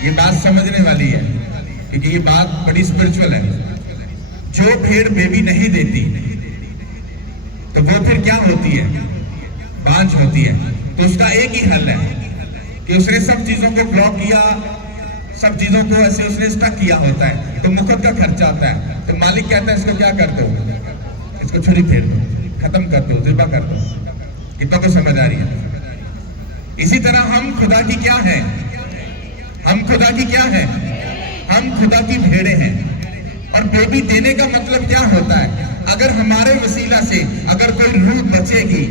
ये बात समझने वाली है क्योंकि ये बात बड़ी स्पिरिचुअल है। जो भेड़ बेबी नहीं देती तो वो फिर क्या होती है? बांझ होती है। तो उसका एक ही हल है कि उसने सब चीजों को ब्लॉक किया, सब चीजों को ऐसे उसने स्टक किया होता है, तो मुफ्त का खर्चा आता है। तो मालिक कहता है इसको क्या कर दो, इसको छुरी फेर दो, खत्म कर दो, ज़िबा कर दो। कितना को समझ आ रही है? इसी तरह हम खुदा की क्या है? हम खुदा की क्या है? हम खुदा की भेड़े हैं। और बेबी देने का मतलब क्या होता है? अगर हमारे वसीला से अगर कोई रूह बचेगी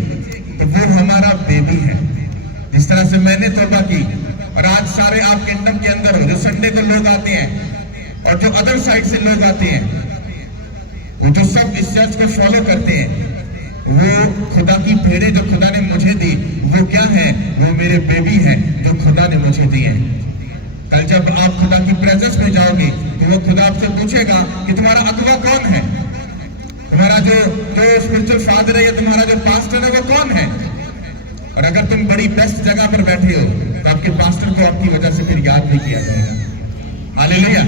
तो वो हमारा बेबी है। जिस तरह से मैंने तौबा की और आज सारे आप किंगडम के अंदर हो, जो संडे को लोग आते हैं और जो अदर साइड से लोग आते हैं, वो जो सब इस चर्च को फॉलो करते हैं, वो खुदा की भेड़े जो खुदा ने मुझे दी, वो क्या है? वो मेरे बेबी हैं जो खुदा ने मुझे दिए हैं। कल जब आप खुदा की प्रेजेंस में जाओगे तो वो खुदा आपसे पूछेगा कि तुम्हारा अगुवा कौन है, तुम्हारा जो स्पिरिचुअल फादर है या तुम्हारा जो पास्टर है वो कौन है। और अगर तुम बड़ी बेस्ट जगह पर बैठे हो तो आपके पास्टर को आपकी वजह से फिर याद भी किया जाएगा। हालेलुया।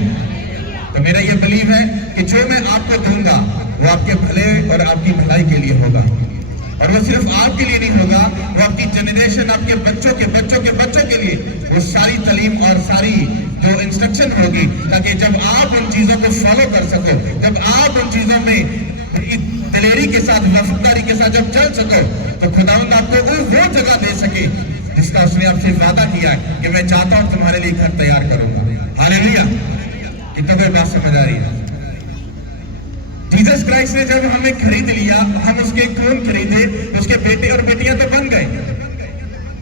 तो मेरा ये बिलीव है कि जो मैं आपको दूंगा वो आपके भले और आपकी भलाई के लिए होगा। और वो सिर्फ आपके लिए नहीं होगा, वो आपकी जनरेशन, आपके बच्चों के बच्चों के बच्चों के लिए वो सारी तालीम और सारी जो इंस्ट्रक्शन होगी, ताकि जब आप उन चीजों को फॉलो कर सको, जब आप उन चीजों में दिलेरी के साथ, वफादारी के साथ जब चल सको, तो खुदावंद आपको वो जगह दे सके जिसका उसने आपसे वादा किया है कि मैं चाहता हूं तुम्हारे लिए घर तैयार करूंगा। हालेलुया। कितना कोई बात समझ आ रही है? जीसस क्राइस्ट ने जब हमें खरीद लिया, हम उसके खून खरीदे, उसके बेटे और बेटियां तो बन गए।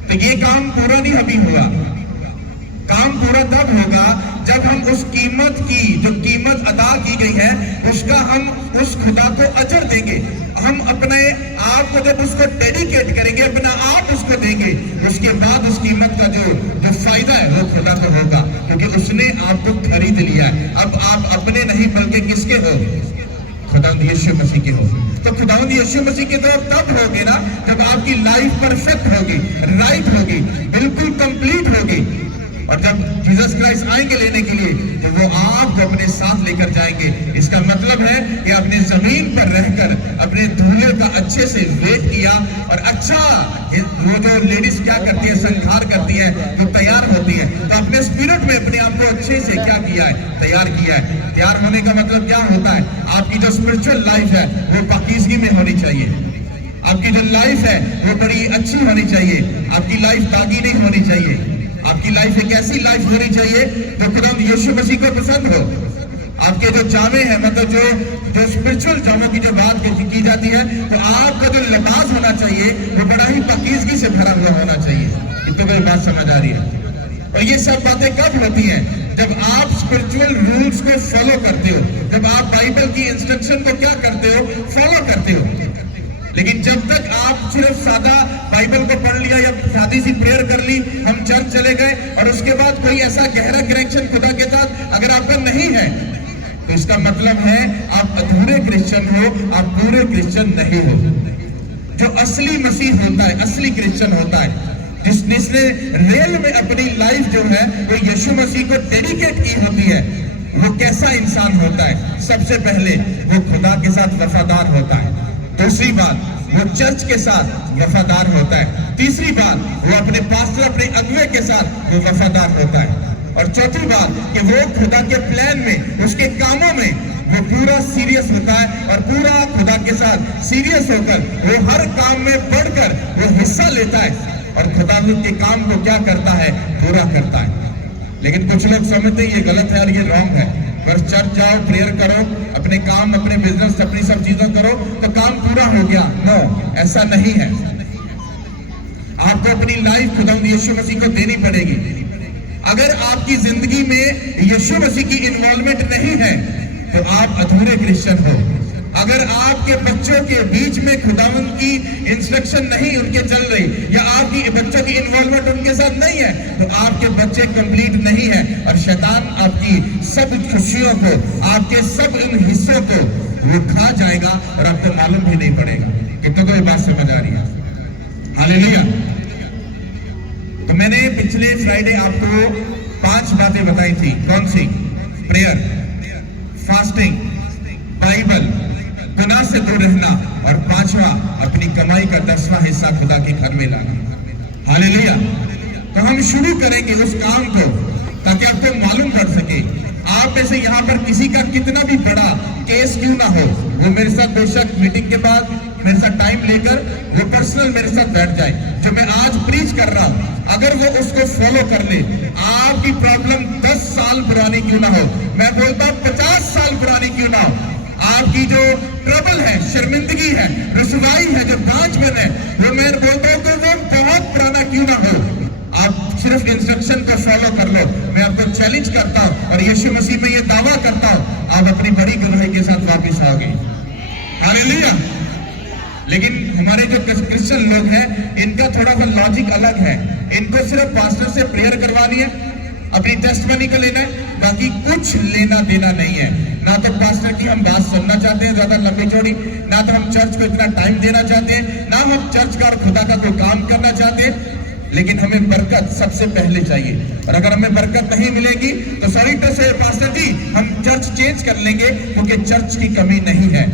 तो ये काम पूरा नहीं अभी हुआ। काम पूरा तब होगा जब हम उस कीमत की, जो कीमत अदा की गई है, उसका हम उस खुदा को अजर देंगे। हम अपने आप को जब उसको डेडिकेट करेंगे, अपना आप उसको देंगे, उसके बाद उस कीमत का जो फायदा है वो खुदा को होगा, क्योंकि उसने आपको खरीद लिया है। अब आप अपने नहीं बल्कि किसके हो? खुदावंद यीशु मसीह के हो। तो खुदावंद यीशु मसीह के तो तब होगे ना जब आपकी लाइफ परफेक्ट होगी, राइट होगी, बिल्कुल कंप्लीट होगी। और जब जीसस क्राइस्ट आएंगे लेने के लिए तो वो आपको अपने साथ लेकर जाएंगे। इसका मतलब है कि अपनी जमीन पर रहकर अपने दूल्हे का अच्छे से वेट किया और अच्छा, वो जो लेडीज क्या करती है, संघार करती है, जो तैयार होती है, तो अपने स्पिरिट में अपने आप को अच्छे से क्या किया है? तैयार किया है। तैयार होने का मतलब क्या होता है? आपकी जो स्पिरिचुअल लाइफ है वो पाकीज़गी में होनी चाहिए। आपकी जो लाइफ है वो बड़ी अच्छी होनी चाहिए। आपकी लाइफ दागी नहीं होनी चाहिए। आपकी लाइफ एक ऐसी लाइफ होनी चाहिए जो खुदावंद यीशु मसीह को पसंद हो। आपके जो जामे हैं, मतलब जो स्पिरिचुअल जामों की जो बात की जाती है, तो आपका जो लिबास होना चाहिए वो बड़ा ही पाकीज़गी से भरा हुआ होना चाहिए। इतनी कोई बात समझ आ रही है? और ये सब बातें कब होती हैं? जब आप स्पिरिचुअल रूल्स को फॉलो करते हो, जब आप बाइबल की इंस्ट्रक्शन को क्या करते हो? फॉलो करते हो। लेकिन जब तक आप सिर्फ सादा बाइबल को पढ़ लिया या सादी सी प्रेयर कर ली, हम चर्च चले गए और उसके बाद कोई ऐसा गहरा कनेक्शन खुदा के साथ अगर आपका नहीं है, तो इसका मतलब है आप अधूरे क्रिश्चियन हो, आप पूरे क्रिश्चियन नहीं हो। जो असली मसीह होता है, असली क्रिश्चियन होता है, जिसने रियल में अपनी लाइफ जो है वो यीशु मसीह को डेडिकेट की होती है, वो कैसा इंसान होता है? सबसे पहले वो खुदा के साथ वफादार होता है। दूसरी बात, वो चर्च के साथ वफादार होता है। तीसरी बात, वो अपने पास्टर, अपने अगुवे के साथ वो वफादार होता है। और चौथी बात कि वो खुदा के प्लान में, उसके कामों में वो पूरा सीरियस होता है और पूरा खुदा के साथ सीरियस होकर वो हर काम में बढ़कर वो हिस्सा लेता है और खुदा के काम को क्या करता है? पूरा करता है। लेकिन कुछ लोग समझते हैं ये गलत है और ये रॉन्ग है। बस चर्च जाओ, प्रेयर करो, अपने काम, अपने बिजनेस, अपनी सब चीजों करो तो काम पूरा हो गया। नो, ऐसा नहीं है। आपको अपनी लाइफ खुदावंद यीशु मसीह को देनी पड़ेगी। अगर आपकी जिंदगी में यीशु मसीह की इन्वॉल्वमेंट नहीं है तो आप अधूरे क्रिश्चियन हो। अगर आपके बच्चों के बीच में खुदावंद की इंस्ट्रक्शन नहीं उनके चल रही, या आपकी बच्चों की इन्वॉल्वमेंट उनके साथ नहीं है, तो आपके बच्चे कंप्लीट नहीं है और शैतान आपकी सब खुशियों को, आपके सब इन हिस्सों को वो खा जाएगा और आपको मालूम भी नहीं पड़ेगा। कितनों को ये बात समझ आ रही है? हालेलुया। तो मैंने पिछले फ्राइडे आपको 5 बातें बताई थी। कौन सी? प्रेयर, फास्टिंग, बाइबल, गुनाह से दूर रहना, और 5वां अपनी कमाई का 10वां हिस्सा खुदा के घर में लाना। हालेलुया। तो हम शुरू करेंगे उस काम को ताकि आपको मालूम पड़ सके। आप में से यहाँ पर किसी का कितना भी बड़ा केस क्यों ना हो, वो मेरे साथ बेशक मीटिंग के बाद मेरे साथ टाइम लेकर वो पर्सनल मेरे साथ बैठ जाए। जो मैं आज प्रीच कर रहा हूं, अगर वो उसको फॉलो कर ले, आपकी प्रॉब्लम 10 साल पुरानी क्यों ना हो, मैं बोलता हूं 50 साल पुरानी क्यों ना हो, आपकी जो ट्रबल है, शर्मिंदगी है, रुसवाई है, जो बांझपन है, वो मैं बोलता हूं कि वो बहुत पुराना क्यों ना हो, आप सिर्फ इंस्ट्रक्शन को फॉलो कर लो। मैं आपको चैलेंज करता हूं और यीशु मसीह में ये दावा करता हूं, आप अपनी बड़ी गवाही के साथ वापस आओगे। हालेलुया। लेकिन हमारे जो क्रिश्चियन लोग हैं, इनका थोड़ा सा लॉजिक अलग है। इनको सिर्फ पास्टर से प्रेयर करवानी है, अपनी टेस्टमनी का लेना है, बाकी कुछ लेना देना नहीं है। ना तो पास्टर की हम बात सुनना चाहते हैं ज्यादा लंबी चौड़ी, ना तो हम चर्च को इतना टाइम देना चाहते हैं, ना हम चर्च का और खुदा का कोई काम करना चाहते हैं। लेकिन हमें बरकत सबसे पहले चाहिए, और अगर हमें बरकत नहीं मिलेगी तो सॉरी टू से पास्टर जी, हम चर्च चेंज कर लेंगे, क्योंकि चर्च की कमी नहीं है।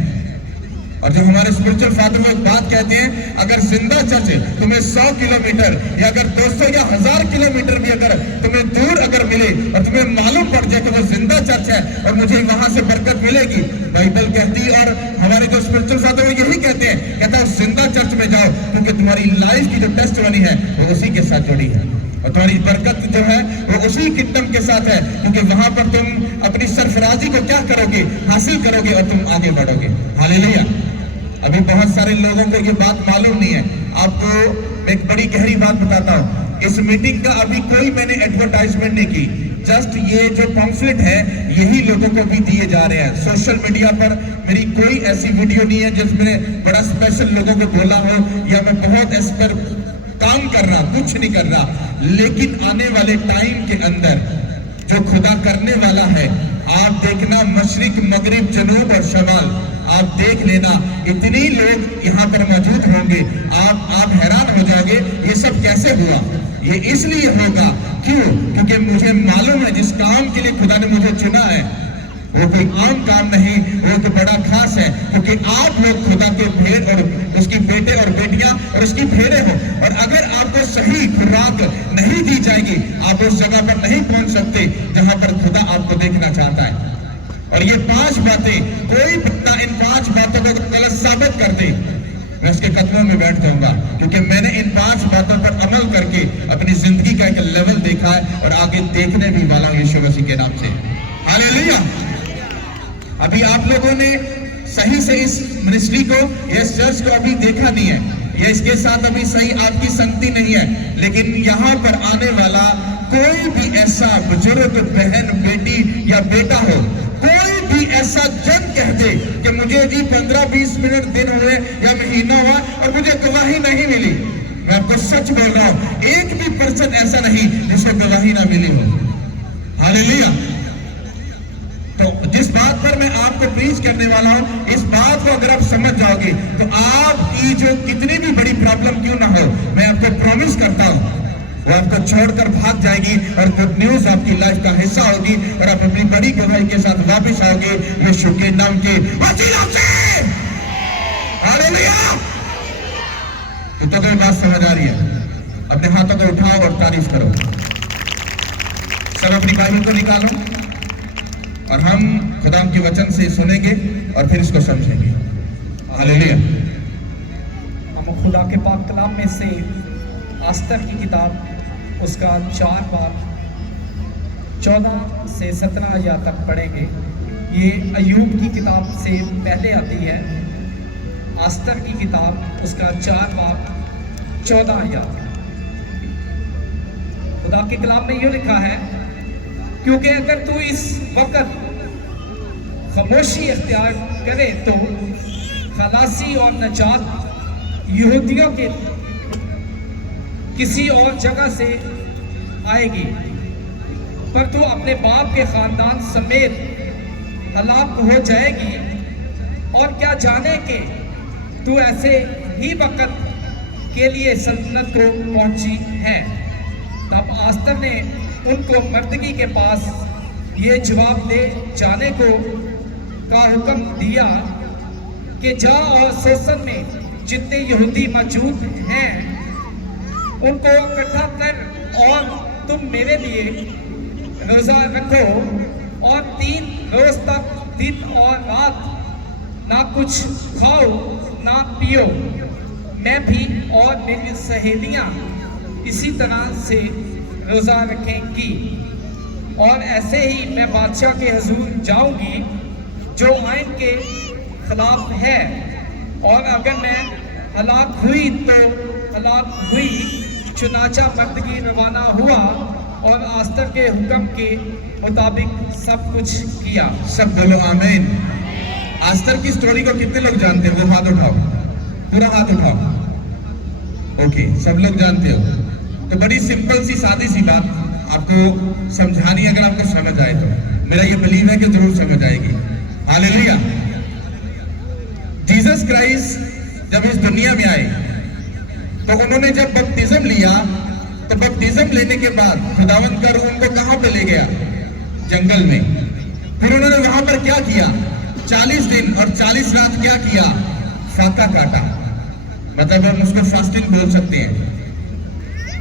और जो हमारे स्पिरिचुअल फादर वो एक बात कहते हैं, अगर जिंदा चर्च तुम्हें 100 किलोमीटर या अगर 200 या 1000 किलोमीटर भी अगर तुम्हें दूर अगर मिले और तुम्हें मालूम पड़ जाए कि वो जिंदा चर्च है और मुझे वहां से बरकत मिलेगी, बाइबल कहती है और हमारे जो स्पिरिचुअल फादर वो यही कहते हैं, कहता है जिंदा चर्च में जाओ, क्योंकि तुम्हारी लाइफ की जो टेस्टमनी है वो उसी के साथ जुड़ी है, और तुम्हारी बरकत जो है वो उसी किंगडम के साथ है, क्योंकि वहां पर तुम अपनी सरफराजी को क्या करोगे, हासिल करोगे और तुम आगे बढ़ोगे। हालेलुया। अभी बहुत सारे लोगों को ये बात मालूम नहीं है। आपको मैं एक बड़ी गहरी बात बताता हूँ, इस मीटिंग का अभी कोई मैंने एडवर्टाइजमेंट नहीं की, जस्ट ये जो पम्फलेट है यही लोगों को भी दिए जा रहे हैं। सोशल मीडिया पर मेरी कोई ऐसी वीडियो नहीं है जिसमें बड़ा स्पेशल लोगों को बोला हो या मैं बहुत इस पर काम कर रहा, कुछ नहीं कर रहा। लेकिन आने वाले टाइम के अंदर जो खुदा करने वाला है, आप देखना, मशरिक, मगरिब, जनूब और शमाल, आप देख लेना, इतने लोग यहाँ पर मौजूद होंगे, आप हैरान हो जाओगे ये सब कैसे हुआ। ये इसलिए होगा, क्यों? क्योंकि मुझे मालूम है जिस काम के लिए खुदा ने मुझे चुना है वो कोई आम काम नहीं, वो तो बड़ा खास है, क्योंकि आप लोग खुदा के भेड़ और उसकी बेटे और बेटियां और उसकी भेड़े हो, और अगर आपको सही खुराक नहीं दी जाएगी, आप उस जगह पर नहीं पहुंच सकते जहां पर खुदा आपको देखना चाहता है। और ये 5 बातें, कोई बंदा इन 5 बातों को गलत साबित कर दे, मैं उसके कदमों में बैठ जाऊंगा, क्योंकि मैंने इन 5 बातों पर अमल करके अपनी जिंदगी का एक लेवल देखा है और आगे देखने भी वाला हूं यीशु मसीह के नाम से। हालेलुया। अभी आप लोगों ने सही से इस मिनिस्ट्री को, इस चर्च को अभी देखा नहीं है, या इसके साथ अभी सही आपकी संगति नहीं है, लेकिन यहाँ पर आने वाला कोई भी ऐसा बुजुर्ग, बहन, बेटी या बेटा हो, कोई भी ऐसा जन कह दे कि मुझे जी 15-20 मिनट, दिन हुए या महीना हुआ और मुझे गवाही नहीं मिली, मैं आपको सच बोल रहा हूं, एक भी पर्सन ऐसा नहीं जिसको गवाही ना मिली हो। हालेलुया। तो जिस बात पर मैं आपको प्रीच करने वाला हूं, इस बात को अगर आप समझ जाओगे तो आपकी जो कितनी भी बड़ी प्रॉब्लम क्यों ना हो, मैं आपको प्रॉमिस करता हूं वो आपको छोड़कर भाग जाएगी और गुड न्यूज आपकी लाइफ का हिस्सा होगी और आप अपनी बड़ी गवाही के साथ वापस आओगे यीशु के नाम के वसीले से। हालेलुया। तो कोई बात समझ आ रही है? अपने हाथों को उठाओ और तारीफ करो। सब अपनी बाइबल को निकालो और हम खुदा के वचन से सुनेंगे और फिर इसको समझेंगे। हालेलुया। हम खुदा के पाक कलाम में से आस्तर की किताब उसका 4 बाब 14 से 17 आयत तक पढ़ेंगे। ये अय्यूब की किताब से पहले आती है। आस्तर की किताब उसका 4 बाब 14 आयत। खुदा के कलाम में ये लिखा है, क्योंकि अगर तू इस वक्त खामोशी इख्तियार करे तो खलासी और नजात यहूदियों के किसी और जगह से आएगी, पर तू अपने बाप के खानदान समेत हलाक हो जाएगी। और क्या जाने के तू ऐसे ही वक्त के लिए सल्तनत को पहुंची है। तब आस्तर ने उनको मर्दगी के पास ये जवाब दे जाने को का हुक्म दिया कि जा और सोसन में जितने यहूदी मौजूद हैं उनको इकट्ठा कर और तुम मेरे लिए रोज़ा रखो और 3 रोज तक दिन और रात ना कुछ खाओ ना पियो। मैं भी और मेरी सहेलियां इसी तरह से रोज़ा रखेंगी और ऐसे ही मैं बादशाह के हुजूर जाऊंगी जो आइन के खिलाफ है, और अगर मैं हलाक हुई तो हलाक हुई। चुनाचा मर्दगी रवाना हुआ और आस्तर के हुक्म के मुताबिक सब कुछ किया। सब बोलो आमीन। आस्तर की स्टोरी को कितने लोग जानते हैं? वो हाथ उठाओ, पूरा हाथ उठाओ। ओके, सब लोग जानते हो। तो बड़ी सिंपल सी सादी सी बात आपको समझानी, अगर आपको समझ आए तो मेरा ये बिलीव है कि जरूर समझ आएगी। हालेलुया। जीसस क्राइस्ट जब इस दुनिया में आए तो उन्होंने जब बपतिस्म लिया तो बपतिस्म लेने के बाद खुदावंद का रूह उनको कहां पे ले गया? जंगल में। फिर उन्होंने वहां पर क्या किया? 40 दिन और 40 रात क्या किया? फाका काटा, मतलब हम उसको फास्टिंग बोल सकते हैं।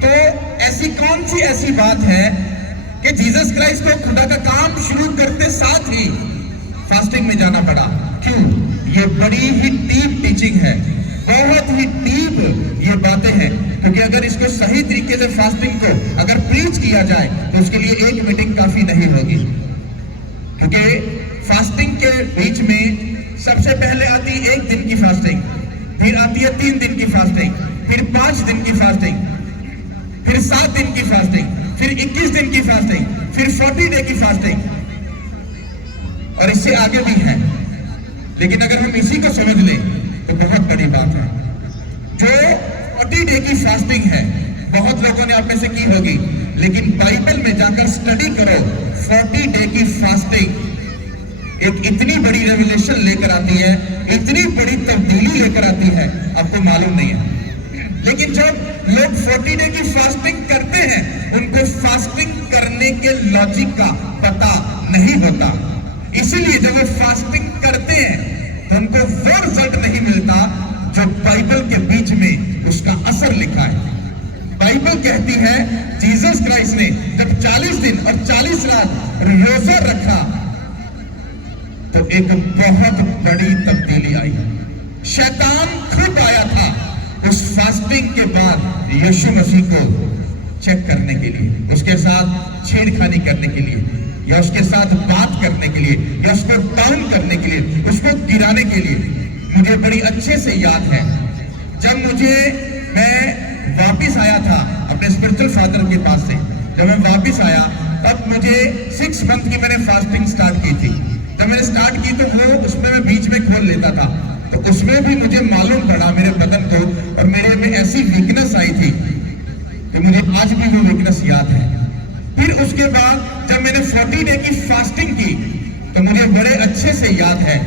तो ऐसी कौन सी ऐसी बात है कि जीसस क्राइस्ट को खुदा का काम शुरू करते साथ ही फास्टिंग में जाना पड़ा? क्यों? ये बड़ी ही डीप टीचिंग है, बहुत ही डीप ये बातें हैं, क्योंकि अगर इसको सही तरीके से फास्टिंग को अगर प्रीच किया जाए तो उसके लिए एक मीटिंग काफी नहीं होगी। क्योंकि फास्टिंग के बीच में सबसे पहले आती है 1 दिन की फास्टिंग, फिर आती है 3 दिन की फास्टिंग, फिर 5 दिन की फास्टिंग, फिर 7 दिन की फास्टिंग, फिर 21 दिन की फास्टिंग, फिर 40 डे की फास्टिंग, और इससे आगे भी है। लेकिन अगर हम इसी को समझ लें तो बहुत बड़ी बात है। जो 40 डे की फास्टिंग है, बहुत लोगों ने आप में से की होगी, लेकिन बाइबल में जाकर स्टडी करो। 40 डे की फास्टिंग एक इतनी बड़ी रेवलेशन लेकर आती है, इतनी बड़ी तब्दीली लेकर आती है, आपको मालूम नहीं है। लेकिन जब लोग 40 डे की फास्टिंग करते हैं, उनको फास्टिंग करने के लॉजिक का पता नहीं होता। इसीलिए जब वो फास्टिंग करते हैं तो उनको वो रिजल्ट नहीं मिलता जो बाइबल के बीच में उसका असर लिखा है। बाइबल कहती है जीसस क्राइस्ट ने जब 40 दिन और 40 रात रोजा रखा तो एक बहुत बड़ी तब्दीली आई। शैतान खुद आया था उस फास्टिंग के बाद यीशु मसीह को चेक करने के लिए, उसके साथ छेड़खानी करने के लिए, या उसके साथ बात करने के लिए, या उसको डाउन करने के लिए, उसको गिराने के लिए। मुझे बड़ी अच्छे से याद है जब मैं वापस आया था अपने स्पिरिचुअल फादर के पास से, जब मैं वापस आया तब मुझे 6 मंथ की मैंने फास्टिंग स्टार्ट की थी। जब मैंने स्टार्ट की तो वो उसमें मैं बीच में खोल लेता था, तो उसमें भी मुझे मालूम पड़ा मेरे बदन को, और मेरे में ऐसी वीकनेस आई थी कि मुझे आज भी वो वीकनेस याद है। फिर उसके बाद जब मैंने 40 डे की फास्टिंग की तो मुझे बड़े अच्छे से याद है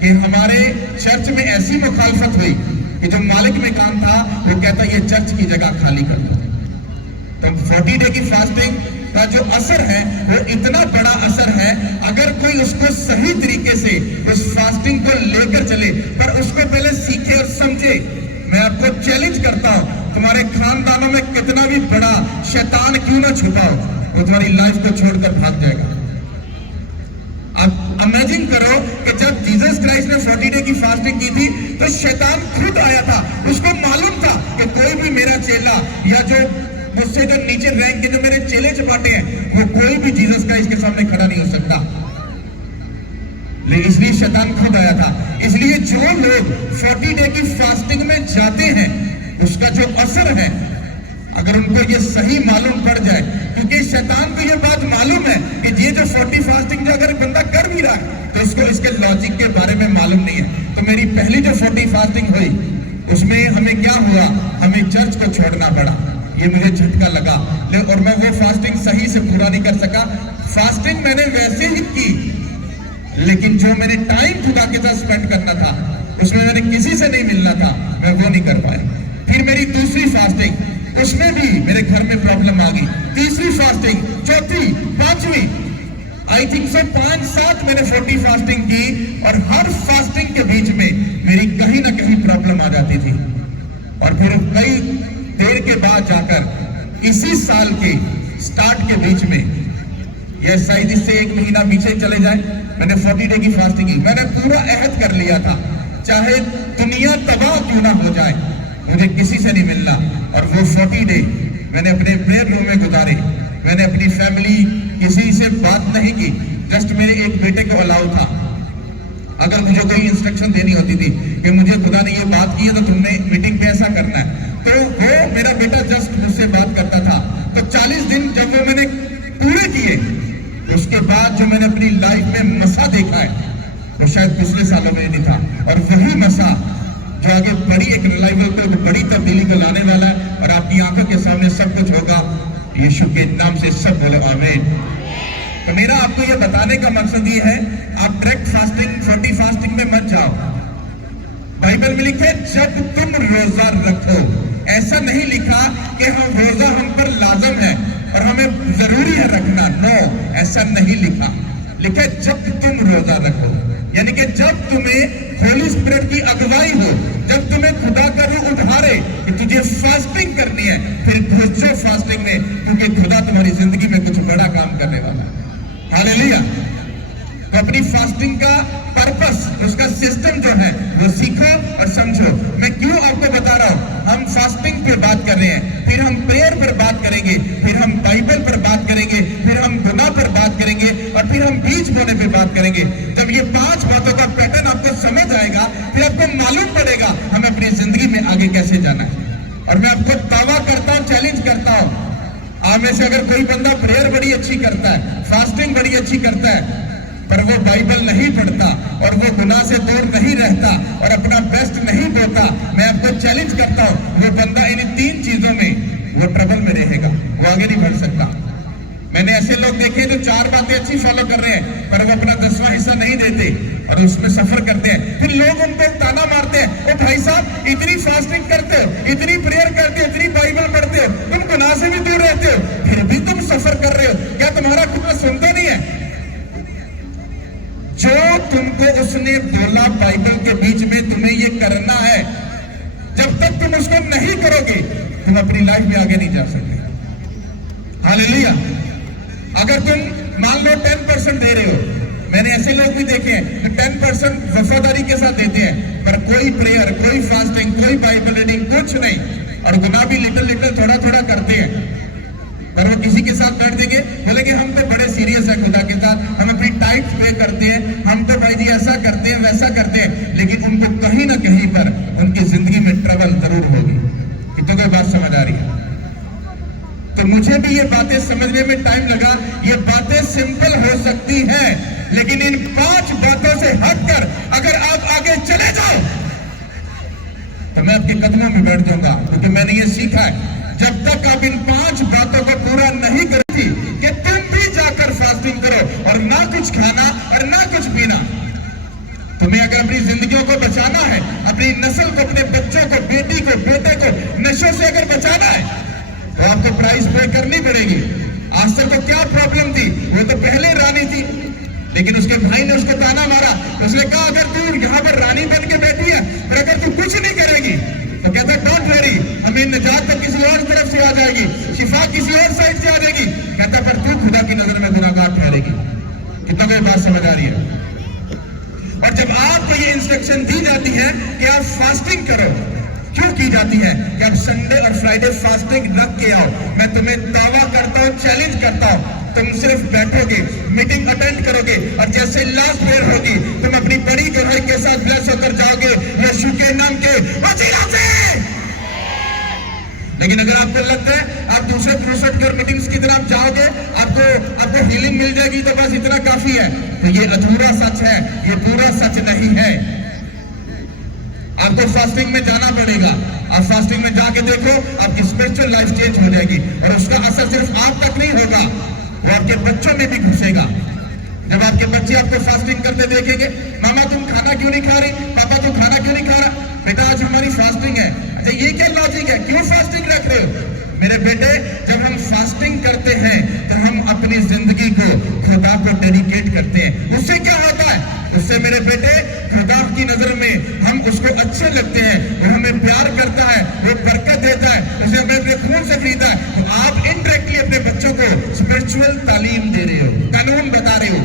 कि हमारे चर्च में ऐसी मुखालफत हुई कि जो मालिक में काम था वो कहता ये चर्च की जगह खाली कर दो। तो 40 डे की फास्टिंग का जो असर है वो इतना बड़ा असर है, अगर कोई उसको सही तरीके से उस फास्टिंग को लेकर चले, पर उसको पहले सीखे और समझे। मैं आपको चैलेंज करता हूं, तुम्हारे खानदानों में कितना भी बड़ा शैतान क्यों ना छुपा हो, वो तुम्हारी लाइफ को छोड़कर भाग जाएगा। आप इमेजिन करो कि जब जीसस क्राइस्ट ने 40 डे की फास्टिंग की थी तो शैतान खुद आया था। उसको मालूम था कि कोई भी मेरा चेला या जो मुझसे जो नीचे रैंक के जो मेरे चेले चपाटे हैं, वो कोई भी जीसस क्राइस्ट के सामने खड़ा नहीं हो सकता। लेकिन इसलिए शैतान खुद आया था। इसलिए जो लोग 40 डे की फास्टिंग में जाते हैं उसका जो असर है, अगर उनको ये सही मालूम पड़ जाए, क्योंकि शैतान को ये बात मालूम है कि ये जो 40 फास्टिंग जो अगर बंदा कर भी रहा है तो इसको इसके लॉजिक के बारे में मालूम नहीं है। तो मेरी पहली जो 40 फास्टिंग हुई उसमें हमें क्या हुआ, हमें चर्च को छोड़ना पड़ा। ये मुझे झटका लगा और मैं वो फास्टिंग सही से पूरा नहीं कर सका। फास्टिंग मैंने वैसे ही की, लेकिन जो मैंने टाइम खुदा के साथ स्पेंड करना था उसमें मैंने किसी से नहीं मिलना था, मैं वो नहीं कर पाया। फिर मेरी दूसरी फास्टिंग उसमें भी मेरे घर में प्रॉब्लम आ गई। तीसरी फास्टिंग, चौथी, पांचवी, आई थिंक सो 5-7 मैंने 40 फास्टिंग की और हर फास्टिंग के बीच में मेरी कहीं ना कहीं प्रॉब्लम आ जाती थी। और फिर कई देर के बाद जाकर इसी साल के स्टार्ट के बीच में, यह शायद इससे 1 महीना पीछे चले जाए, मैंने 40 डे की फास्टिंग की। मैंने पूरा अहद कर लिया था, चाहे दुनिया तबाह क्यों ना हो जाए, मुझे किसी से नहीं मिलना। और वो 40 डे मैंने अपने प्रेयर रूम में गुजारे। मैंने अपनी फैमिली, किसी से बात नहीं की, जस्ट मेरे एक बेटे को अलाउ था। अगर मुझे कोई इंस्ट्रक्शन देनी होती थी कि मुझे खुदा ने ये बात की है तो तुमने मीटिंग पे ऐसा करना है, तो वो मेरा बेटा जस्ट मुझसे बात करता था। तो 40 दिन जब वो मैंने पूरे किए, उसके बाद जो मैंने अपनी लाइफ में मसा देखा है वो शायद पिछले सालों में नहीं था। और वही मसा जो आगे बड़ी एक रिवाइवल को, बड़ी तब्दीली को लाने वाला है और आपकी आंखों के सामने सब कुछ होगा। यीशु के नाम से सब बोलो आमीन। तो मेरा आपको ये बताने का मकसद ये है, आप डायरेक्ट फास्टिंग, 40 फास्टिंग में मत जाओ। बाइबल में लिखा है जब तुम रोजा रखो। ऐसा नहीं लिखा कि हम रोजा हम पर लाजम है और हमें जरूरी है रखना। नो, ऐसा नहीं लिखा। लिखा है जब तुम रोजा रखो, यानी कि जब तुम्हें होली स्पिरिट की अगुवाई हो, जब तुम्हें खुदा का रूह उठारे कि तुझे फास्टिंग करनी है, फिर घुस जाओ फास्टिंग में, क्योंकि खुदा तुम्हारी जिंदगी में कुछ बड़ा काम करने वाला है। हालेलुया। तो अपनी फास्टिंग का पर्पस, उसका सिस्टम जो है वो सीखो और समझो। मैं क्यों आपको बता रहा हूं, हम फास्टिंग पे बात कर रहे हैं, फिर हम प्रेयर पर बात करेंगे, फिर हम बाइबल पर बात करेंगे, फिर हम गुनाह पर बात करेंगे और फिर हम बीज बोने पे बात करेंगे। जब ये 5 बातों का पैटर्न आपको समझ आएगा, फिर आपको मालूम पड़ेगा हमें अपनी जिंदगी में आगे कैसे जाना है। और मैं आपको दावा करता हूं, चैलेंज करता हूं, आप में से अगर कोई बंदा प्रेयर बड़ी अच्छी करता है, फास्टिंग बड़ी अच्छी करता है, पर वो बाइबल नहीं पढ़ता और वो गुनाह से दूर नहीं रहता और अपना बेस्ट नहीं बोता, मैं आपको चैलेंज करता हूं, वो बंदा इन 3 चीजों में वो ट्रबल में रहेगा, वो आगे नहीं बढ़ सकता। मैंने ऐसे लोग देखे जो 4 बातें अच्छी फॉलो कर रहे हैं, पर वो अपना 10वां हिस्सा नहीं देते और उसमें सफर करते हैं। फिर लोग उनको ताना मारते हैं, ओ भाई साहब इतनी फास्टिंग करते हो, इतनी प्रेयर करते हो, इतनी बाइबल पढ़ते हो, तुम गुनाह से भी दूर रहते हो, फिर भी तुम सफर कर रहे हो, क्या तुम्हारा खुदा सुनते नहीं है? जो तुमको उसने बोला बाइबल के बीच में तुम्हें ये करना है, जब तक तुम उसको नहीं करोगे तुम अपनी लाइफ में आगे नहीं जा सकते। हालेलुया। अगर तुम मान लो 10% दे रहे हो, मैंने ऐसे लोग भी देखे हैं तो 10% वफादारी के साथ देते हैं, पर कोई प्रेयर, कोई फास्टिंग, कोई बाइबल रीडिंग, कुछ नहीं, और गुनाह भी लिटिल थोड़ा थोड़ा करते हैं। पर वो किसी के साथ बैठ देंगे, बोलेंगे हम तो बड़े सीरियस है खुदा के साथ, हम अपनी टाइट पे करते हैं, हम तो भाई जी ऐसा करते हैं वैसा करते हैं, लेकिन उनको कहीं ना कहीं पर उनकी जिंदगी में ट्रबल जरूर होगी। कितनों को बात समझ आ रही है? तो मुझे भी ये बातें समझने में टाइम लगा। ये बातें सिंपल हो सकती हैं, लेकिन इन 5 बातों से हटकर अगर आप आगे चले जाओ तो मैं आपके कदमों में बैठ जाऊंगा, क्योंकि मैंने ये सीखा है जब तक आप इन 5 बातों को पूरा नहीं करती कि तुम भी जाकर फास्टिंग करो और ना कुछ खाना और ना कुछ पीना। तुम्हें अगर अपनी जिंदगियों को बचाना है, अपनी नस्ल को, अपने बच्चों को, बेटी को, बेटे को नशों से अगर बचाना है तो आपको प्राइस पे करनी पड़ेगी। आज तक तो क्या प्रॉब्लम थी, वो तो पहले रानी थी, लेकिन उसके भाई ने उसको ताना मारा। उसने कहा अगर तू यहाँ पर रानी बन के बैठी है, पर अगर तू कुछ नहीं करेगी तो कहता डोंट वरी, हमें निजात तो किसी और तरफ से आ जाएगी, शिफा किसी और साइड से आ जाएगी। कहता पर तू खुदा की नजर में गुनाहगार ठहरेगी। कितना कोई बात समझ आ रही है? और जब आपको ये इंस्ट्रक्शन दी जाती है कि आप फास्टिंग करो, क्यों की जाती है कि आप संडे और फ्राइडे फास्टिंग रख के आओ, मैं तुम्हें दावा करता हूं, चैलेंज करता हूं, तुम सिर्फ बैठोगे, मीटिंग अटेंड करोगे और जैसे लास्ट प्रेयर होगी तुम अपनी बड़ी गवाही के साथ ब्लेस होकर जाओगे यीशु के नाम के वसीला से। लेकिन अगर आपको लगता है आप दूसरे क्रूसेड कर मीटिंग्स की तरफ जाओगे, आपको हीलिंग मिल जाएगी तो बस इतना काफी है, तो ये अधूरा सच है, ये पूरा सच नहीं है। आपको फास्टिंग में जाना पड़ेगा। आप फास्टिंग में जाके देखो, आपकी स्पिरिचुअल लाइफ चेंज हो जाएगी और उसका असर सिर्फ आप तक नहीं होगा, वो आपके बच्चों में भी घुसेगा। जब आपके बच्चे आपको फास्टिंग करते देखेंगे, मामा तुम खाना क्यों नहीं खा रही, पापा तुम खाना क्यों नहीं खा रहा, बेटा आज हमारी फास्टिंग है। अच्छा ये क्या लॉजिक है, क्यों फास्टिंग रख रहे हो? मेरे बेटे, जब हम फास्टिंग करते हैं तो हम अपनी जिंदगी को खुदा को डेडिकेट करते हैं। उससे क्या होता है? उससे मेरे बेटे, खुदा की नजर में हम उसको अच्छे लगते हैं, वो हमें प्यार करता है, वो बरकत देता है, उसे हमें अपने खून से खरीदा है। तो आप इनडायरेक्टली अपने बच्चों को स्पिरिचुअल तालीम दे रहे हो, कानून बता रहे हो।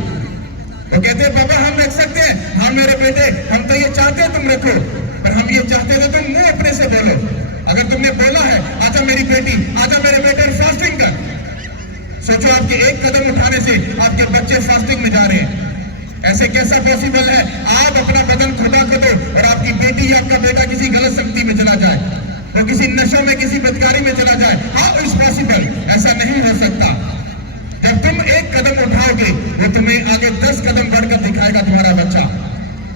वो कहते हैं पापा हम रख सकते हैं। हाँ मेरे बेटे, हम तो ये चाहते हैं तुम रखो, पर हम ये चाहते थे तुम मुंह अपने से बोलो। अगर तुमने बोला है आजा मेरी बेटी, आजा मेरे बेटे फास्टिंग कर, सोचो आपके एक कदम उठाने से आपके बच्चे फास्टिंग में जा रहे हैं। ऐसे कैसा पॉसिबल है? आप अपना बदन खुदा को दो और आपकी बेटी या आपका बेटा किसी गलत शक्ति में चला जाए, वो किसी नशों में, किसी बदकारी में चला जाए। हाँ इट्स पॉसिबल, ऐसा नहीं हो सकता। जब तुम एक कदम उठाओगे वो तुम्हें आगे 10 कदम बढ़कर दिखाएगा तुम्हारा बच्चा।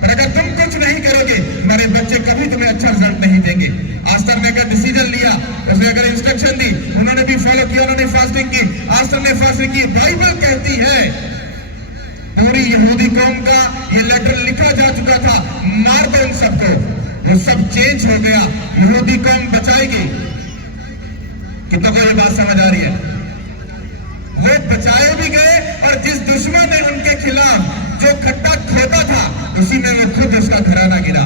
पर अगर तुम कुछ नहीं करोगे, तुम्हारे बच्चे कभी तुम्हें अच्छा रिजल्ट नहीं देंगे। आस्तर ने अगर डिसीजन लिया, उसने अगर इंस्ट्रक्शन दी, उन्होंने भी फॉलो किया, उन्होंने फास्टिंग की, आस्तर ने फास्टिंग की। बाइबल कहती है पूरी यहूदी कौम का ये लेटर लिखा जा चुका था, मार दो इन सबको। वो सब चेंज हो गया, यहूदी कौम बचाएगी। कितनों को ये बात समझ आ रही है? वो बचाए भी गए और जिस दुश्मन ने उनके खिलाफ जो खट्टा खोदा था, उसी में वो खुद उसका घराना गिरा।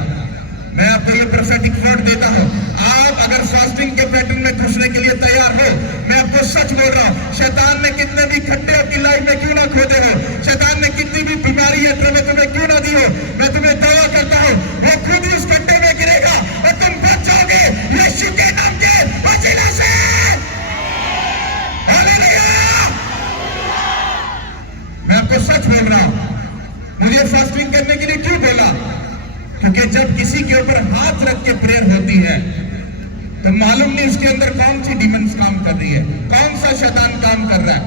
मैं आपको ये प्रोफेटिक वर्ड देता हूं, आप अगर फास्टिंग के पैटर्न में घुसने के लिए तैयार हो, मैं आपको सच बोल रहा हूं, शैतान ने कितने भी खट्टे आपकी लाइफ में क्यों ना खोदे हो, शैतान ने कितनी भी बीमारी या ट्रबल तुम्हें क्यों ना दी हो, मैं तुम्हें दावा करता हूं वो खुद ही उस खड्डे में गिरेगा और तुम बच जाओगे यीशु के नाम के वसीला से। हालेलुया! मैं आपको सच बोल रहा हूं, मुझे फास्टिंग करने के लिए क्यों बोला? क्योंकि जब किसी के ऊपर हाथ रख के प्रेयर होती है तो मालूम नहीं उसके अंदर कौन सी डिमंस काम कर रही है, कौन सा शैतान काम कर रहा है।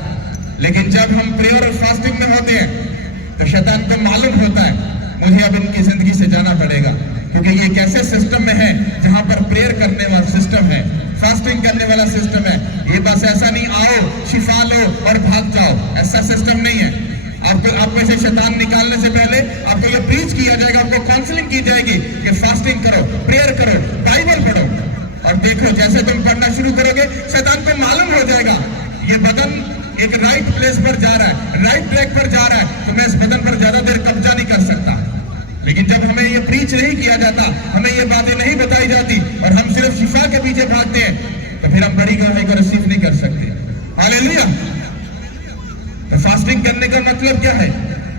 लेकिन जब हम प्रेयर और फास्टिंग में होते हैं तो शैतान को मालूम होता है मुझे अब इनकी जिंदगी से जाना पड़ेगा, क्योंकि ये एक ऐसे सिस्टम में है जहां पर प्रेयर करने वाला सिस्टम है, फास्टिंग करने वाला सिस्टम है। ये बस ऐसा नहीं आओ शिफा लो और भाग जाओ, ऐसा सिस्टम नहीं है। आपको आप में से शैतान निकालने से पहले आपको ये प्रीच किया जाएगा, आपको काउंसलिंग की जाएगी कि फास्टिंग करो, प्रेयर करो, बाइबल पढ़ो। और देखो जैसे तुम पढ़ना शुरू करोगे शैतान को मालूम हो जाएगा ये बदन एक राइट प्लेस पर जा रहा है, राइट ट्रैक पर जा रहा है, तो मैं इस बदन पर ज्यादा देर कब्जा नहीं कर सकता। लेकिन जब हमें ये प्रीच नहीं किया जाता, हमें ये बातें नहीं बताई जाती और हम सिर्फ शिफा के पीछे भागते हैं, तो फिर हम बड़ी गवाही को रिसीव नहीं कर सकते। हालेलुया! तो फास्टिंग करने का मतलब क्या है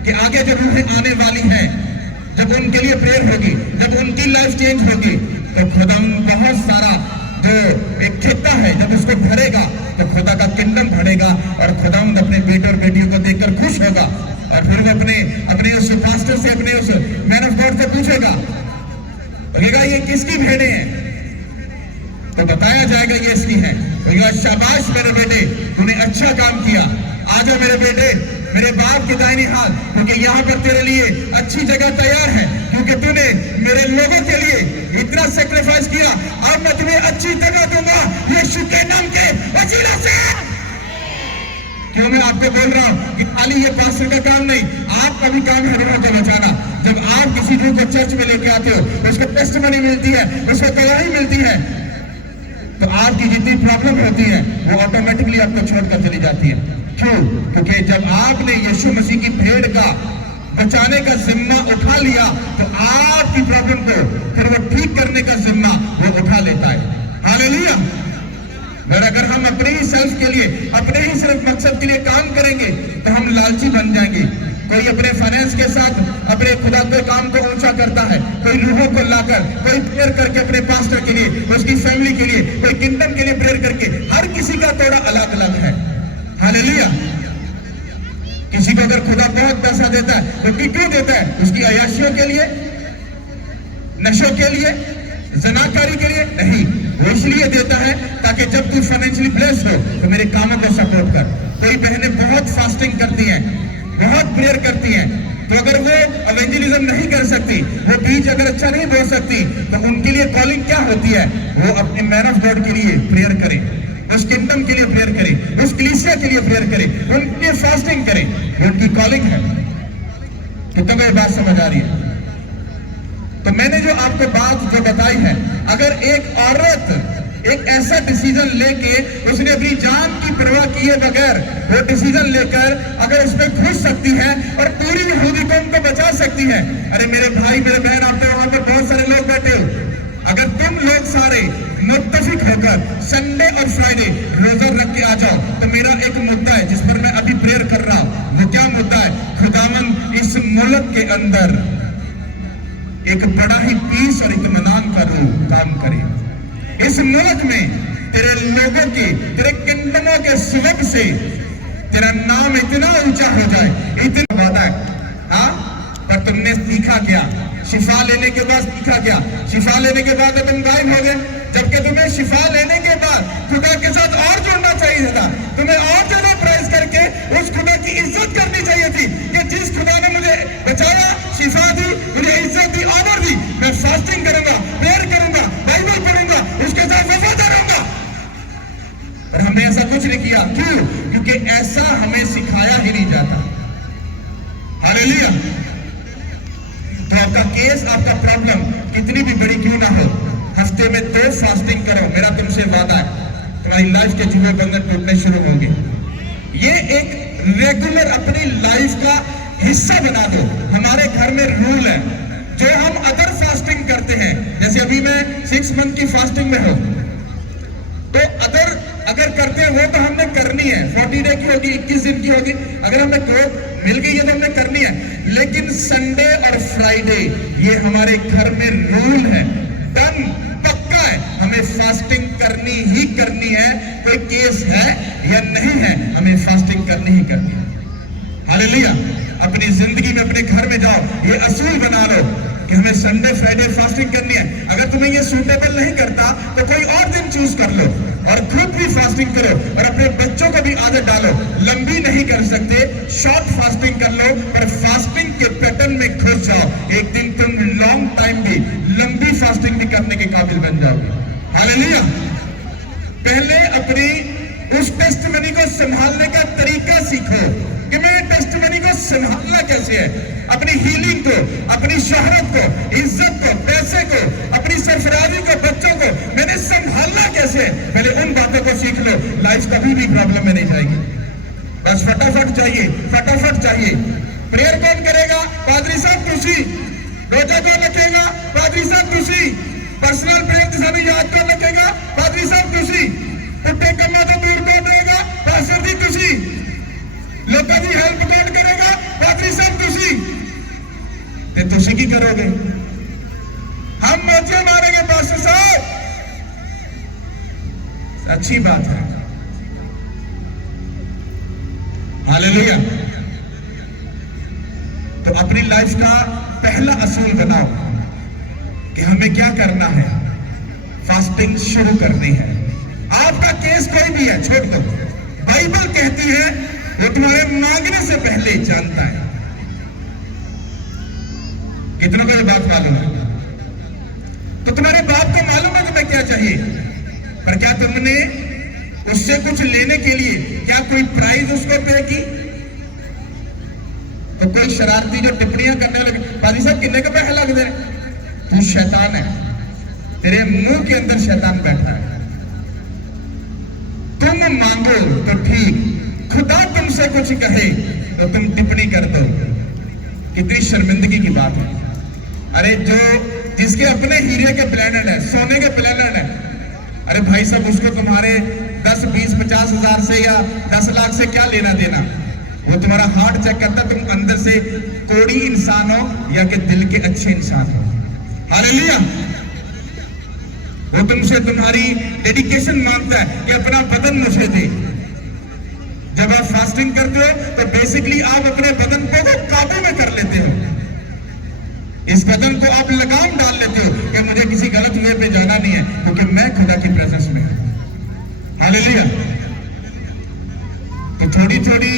कि आगे जो रूहें आने वाली हैं, जब उनके लिए प्रेयर होगी, जब उनकी लाइफ चेंज होगी, तो खुदा बहुत सारा जो एक खिता है जब उसको भरेगा तो खुदा का किंगडम बढ़ेगा और खुदा अपने बेटे और बेटियों को देखकर खुश होगा। और फिर वो अपने उस पास्टर से, अपने उस मैन ऑफ गॉड से पूछेगा, बोलेगा ये किसकी भेड़ें हैं? तो बताया जाएगा ये इसकी है। बोलेगा शाबाश मेरे बेटे, तूने अच्छा काम किया, आजा मेरे बेटे मेरे बाप के दाहिनी हाथ, क्योंकि यहाँ पर तेरे लिए अच्छी जगह तैयार है, क्योंकि तूने मेरे लोगों के लिए इतना सेक्रीफाइस किया। अब मैं तुम्हें अच्छी जगह दूंगा यीशु के नाम के वसीला से। क्यों मैं आपको बोल रहा हूँ कि खाली ये पास्टर का काम नहीं, आपका भी काम है रूहों को बचाना। जब आप किसी रूह को चर्च में लेके आते हो, उसको टेस्टिमनी मिलती है, उसको गवाही मिलती है, तो आपकी जितनी प्रॉब्लम होती है वो ऑटोमेटिकली आपको छोड़कर चली जाती है। क्यों? क्योंकि जब आपने यीशु मसीह की भेड़ का बचाने का जिम्मा उठा लिया, तो आपकी प्रॉब्लम को फिर वो ठीक करने का जिम्मा वो उठा लेता है। हालेलुया! अगर हम अपने ही सेल्फ के लिए, अपने ही सिर्फ मकसद के लिए काम करेंगे तो हम लालची बन जाएंगे। कोई अपने फाइनेंस के साथ अपने खुदा के काम को ऊंचा करता है, कोई रूहों को लाकर, कोई प्रेयर करके अपने पास्टर के लिए, उसकी फैमिली के लिए, कोई किंगडम के लिए प्रेयर करके। हर किसी का थोड़ा अलग अलग है। हालेलुया! किसी को अगर खुदा बहुत पैसा देता है तो क्यों देता है? उसकी अयाशियों के लिए, नशों के लिए, जनाकारी के लिए नहीं, वो इसलिए देता है ताकि जब तू फाइनेंशियली ब्लेस हो तो मेरे कामों को सपोर्ट कर। कोई बहनें बहुत फास्टिंग करती हैं, बहुत प्रेयर करती हैं, तो अगर वो एवेंजलिज्म नहीं कर सकती, वो बीज अगर अच्छा नहीं बो सकती, तो उनके लिए कॉलिंग क्या होती है? वो अपने मैन ऑफ गॉड के लिए प्रेयर करें, उस किंगडम के लिए प्रेयर करें, उस कलीसिया के लिए प्रेयर करें, उनके लिए फास्टिंग करें। उनकी कॉलिंग है। कितना ये बात समझ आ रही है? तो मैंने जो आपको बात जो बताई है, अगर एक औरत एक ऐसा डिसीजन लेके उसने अपनी जान की परवाह किए बगैर वो डिसीजन लेकर अगर उसमें घुस सकती है और पूरी यहूदी कौम को बचा सकती है। अरे मेरे भाई मेरे बहन, आप तो वहां पर बहुत सारे लोग बैठे हो, अगर तुम लोग सारे मुत्तफिक होकर संडे और फ्राइडे रोजा रख के आ जाओ तो मेरा एक मुद्दा है जिस पर मैं अभी प्रेयर कर रहा हूं। वो क्या मुद्दा है? खुदावंद इस मुल्क के अंदर एक बड़ा ही पीस और इत्मीनान का रूह काम करे। इस मुल्क में तेरे लोगों की, तेरे किंगडमों के सबब से तेरा नाम इतना ऊंचा हो जाए, इतना वादा है। हाँ, पर तुमने सीखा क्या? शिफा लेने के बाद सीखा क्या? शिफा लेने के बाद तुम गायब हो गए, जबकि तुम्हें शिफा लेने के बाद खुदा के साथ और जुड़ना चाहिए था। तुम्हें और ज्यादा प्राइज करके उस खुदा की इज्जत करनी चाहिए थी कि जिस खुदा ने मुझे बचाया, शिफा दी, मुझे इज्जत दी, ऑनर दी, मैं फास्टिंग करूंगा, प्रेयर करूंगा, बाइबल पढ़ूंगा, उसके साथ वफादार रहूंगा। और हमने ऐसा कुछ नहीं किया। क्यों? क्योंकि ऐसा हमें सिखाया ही नहीं जाता। हालेलुया। तो आपका केस, आपका प्रॉब्लम कितनी भी बड़ी क्यों ना हो, हफ्ते में 2 फास्टिंग करो, मेरा तुमसे वादा है, तुम्हारी लाइफ के जुए बंधन टूटने शुरू होंगे। ये एक रेगुलर अपनी लाइफ का हिस्सा बना दो। हमारे घर में रूल है, जो हम अदर फास्टिंग करते हैं, जैसे अभी मैं 6 मंथ की फास्टिंग में हूं, तो अगर करते हैं वो तो हमने करनी है। 40 डे की होगी, 21 दिन की होगी, अगर हमें कोप मिल गई है तो हमने करनी है। लेकिन संडे और फ्राइडे ये हमारे घर में रूल है, डन, पक्का है, हमें फास्टिंग करनी ही करनी है। कोई केस है या नहीं है, हमें फास्टिंग करनी ही करनी है। हालेलुया। अपनी जिंदगी में, अपने घर में जाओ, ये असूल बना लो कि हमें संडे फ्राइडे फास्टिंग करनी है। अगर तुम्हें ये सूटेबल नहीं करता तो कोई और दिन चूज कर लो और खुद भी फास्टिंग करो और अपने बच्चों को भी आदत डालो। लंबी नहीं कर सकते, शॉर्ट फास्टिंग कर लो, पर फास्टिंग के पैटर्न में घुस जाओ। एक दिन तुम लॉन्ग टाइम भी, लंबी फास्टिंग भी करने के काबिल बन जाओगे। हालेलुया। पहले अपनी उस टेस्टमनी को संभालने का तरीका सीखो कि मैं टेस्टमनी को संभालना कैसे है। अपनी हीलिंग को, अपनी शोहरत को, इज्जत को, पैसे को, अपनी सरफराजी को, बच्चों को मैंने संभालना कैसे है। पहले उन बातों को सीख लो, लाइफ कभी भी प्रॉब्लम में नहीं जाएगी। बस फटाफट चाहिए, फटाफट चाहिए। प्रेयर कौन करेगा? पादरी साहब खुशी। रोजा कौन रखेगा? पादरी साहब खुशी। पर्सनल प्रेयर जिसे याद कौन रखेगा? पादरी साहब खुशी। पुट्टे कमा तो दूर कौन रहेगा? पास्टर जी खुशी। लोगों की हेल्प कौन करेगा? पादरी साहब खुशी। ते तुसी की करोगे? हम मौजे मारेंगे पास्टर साहब। अच्छी बात है। हालेलुया। तो अपनी लाइफ का पहला असूल बनाओ कि हमें क्या करना है। फास्टिंग शुरू करनी है। आपका केस कोई भी है, छोड़ दो। बाइबल कहती है वो तुम्हारे मांगने से पहले जानता है। कितनों को ये बात मालूम है? तो तुम्हारे बाप को मालूम है तुम्हें क्या चाहिए, पर क्या तुमने उससे कुछ लेने के लिए क्या कोई प्राइज उसको पे की? तो कोई शरारती जो टिप्पणियां करने लगे, पादी साहब कितने का पैसा लग दे, तू शैतान है, तेरे मुंह के अंदर शैतान बैठा है। तुम मांगो तो ठीक, खुदा तुमसे कुछ कहे तो तुम टिप्पणी कर दो। कितनी शर्मिंदगी की बात है। अरे जो जिसके अपने हीरे के प्लेनेट है, सोने के प्लेनेट है, अरे भाई साहब उसको तुम्हारे 10, 20, 50 हजार से या 10 लाख से क्या लेना देना। वो तुम्हारा हार्ट चेक करता तुम अंदर से कोड़ी इंसान हो या कि दिल के अच्छे इंसान हो। हालेलुया। वो तुमसे तुम्हारी डेडिकेशन मांगता है कि अपना बदन मुझे दे। जब आप फास्टिंग करते हो तो बेसिकली आप अपने बदन को काबू में कर लेते हो। इस बदन को आप लगाम डाल लेते हो कि मुझे किसी गलत वे पे जाना नहीं है, क्योंकि मैं खुदा की प्रेजेंस में हूं। हालेलुया। तो थोड़ी थोड़ी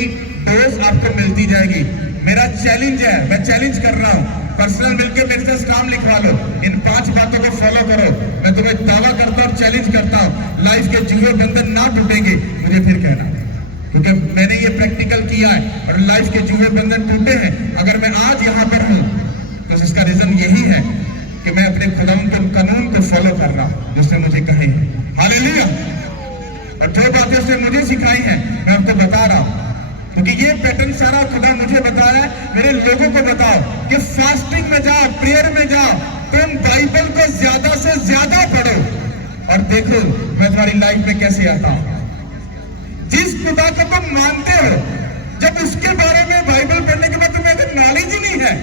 डोज आपको मिलती जाएगी। मेरा चैलेंज है, मैं चैलेंज कर रहा हूं, पर्सनल मिलकर मेरे साथ काम लिखवा लो, इन 5 बातों को फॉलो करो। मैं तुम्हें दावा करता हूं, चैलेंज करता हूं, लाइफ के जुए बंधन ना टूटेंगे। मुझे फिर कहना, क्योंकि मैंने ये प्रैक्टिकल किया है और लाइफ के जुए बंधन टूटे हैं। अगर मैं आज यहाँ पर हूँ तो इसका रीजन यही है कि मैं अपने खुदा के कानून को फॉलो कर रहा हूँ जिसने मुझे कहे। हालेलुया। और जो बातें उसने मुझे सिखाई हैं मैं आपको बता रहा हूं, क्योंकि ये पैटर्न सारा खुदा मुझे बताया है। मेरे लोगों को बताओ कि फास्टिंग में जाओ, प्रेयर में जाओ, तुम बाइबल को ज्यादा से ज्यादा पढ़ो और देखो मैं तुम्हारी लाइफ में कैसे आता हूं। जिस खुदा को तुम मानते हो, जब उसके बारे में बाइबल पढ़ने के बाद तुम्हें अगर नॉलेज ही नहीं है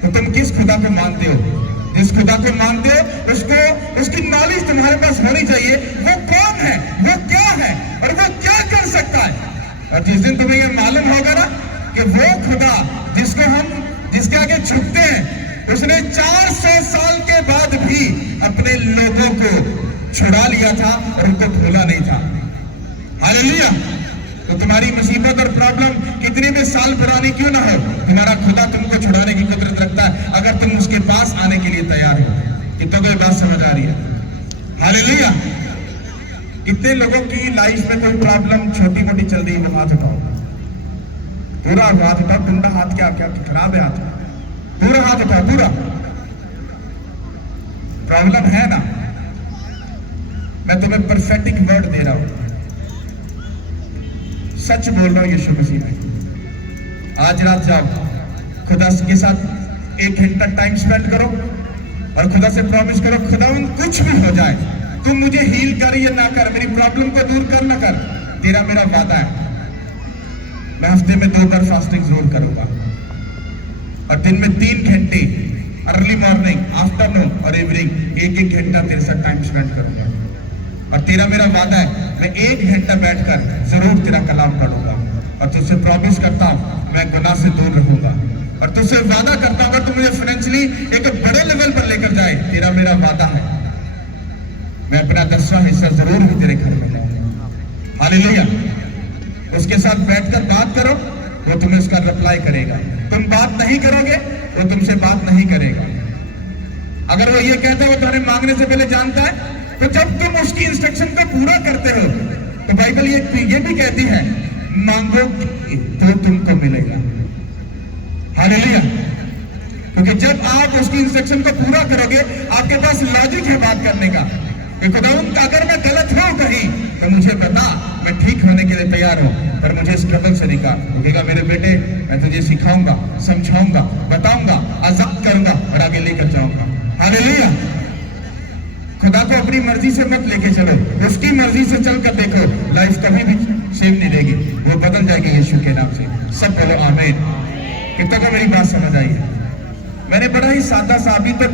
तो तुम किस खुदा को मानते हो? जिस खुदा को मानते हो उसको, उसकी नॉलेज तुम्हारे पास होनी चाहिए। वो कौन है, वो क्या है और वो क्या कर सकता है। और जिस दिन तुम्हें ये मालूम होगा ना कि वो खुदा जिसको हम, जिसके आगे झुकते हैं, उसने 400 साल के बाद भी अपने लोगों को छुड़ा लिया था और उनको भूला नहीं था। हालेलुया। तो तुम्हारी मुसीबत और प्रॉब्लम कितने भी साल पुरानी क्यों ना हो, तुम्हारा खुदा तुमको छुड़ाने की कुदरत रखता है अगर तुम उसके पास आने के लिए तैयार हो। कितनों को ये बात समझ आ रही है? हालेलुया। कितने लोगों की लाइफ में कोई प्रॉब्लम छोटी मोटी चल रही है? हाथ उठाओ, पूरा हाथ उठाओ। टुंडा हाथ क्या क्या खराब है? हाथ पूरा हाथ उठाओ, पूरा प्रॉब्लम है ना? मैं तुम्हें परफेक्ट वर्ड दे रहा हूं, सच बोल रहा हूं यीशु मसीह में। आज रात जाओ, खुदा के साथ 1 घंटा टाइम स्पेंड करो और खुदा से प्रॉमिस करो, खुदा कुछ भी हो जाए, तुम मुझे हील कर या ना कर, मेरी प्रॉब्लम को दूर कर ना कर, तेरा मेरा वादा है मैं हफ्ते में 2 बार फास्टिंग जरूर करूंगा और दिन में 3 घंटे, अर्ली मॉर्निंग, आफ्टरनून और इवनिंग 1-1 घंटा तेरे साथ टाइम स्पेंड करूंगा। और तेरा मेरा वादा है मैं 1 घंटा बैठकर जरूर तेरा कलाम पढ़ूंगा और तुझसे प्रॉमिस करता हूं मैं गुनाह से दूर रहूंगा और तुझसे वादा करता हूं अगर तू मुझे फाइनेंशियली एक बड़े लेवल पर लेकर जाए, तेरा मेरा वादा है मैं अपना 10वां हिस्सा जरूर भी तेरे घर में लाऊंगा। हालेलुया। उसके साथ बैठकर बात करो, वो तुम्हें उसका रिप्लाई करेगा। तुम बात नहीं करोगे, वो तुमसे बात नहीं करेगा। अगर वो ये कहता है वो तुम्हारे मांगने से पहले जानता है, तो जब तुम उसकी इंस्ट्रक्शन को पूरा करते हो तो बाइबल ये भी कहती है मांगो तो तुमको मिलेगा। हालेलुया। क्योंकि जब आप उसकी इंस्ट्रक्शन को पूरा करोगे आपके पास लॉजिक है बात करने का कि खुदावंद अगर मैं गलत हूं कहीं तो मुझे बता, मैं ठीक होने के लिए तैयार हूं, पर मुझे इस ट्रबल से निकाल। वो कहेगा मेरे बेटे मैं तुझे सिखाऊंगा, समझाऊंगा, बताऊंगा, आजाद करूंगा और आगे लेकर जाऊंगा। हालेलुया। खुदा को अपनी मर्जी से मत लेके चलो, उसकी मर्जी से चलकर देखो, लाइफ कभी भी सेम नहीं रहेगी, वो बदल जाएगी यीशु के नाम से। सब बोलो आमीन। कितना को मेरी बात समझ आई है? मैंने बड़ा ही सादा सा अभी तो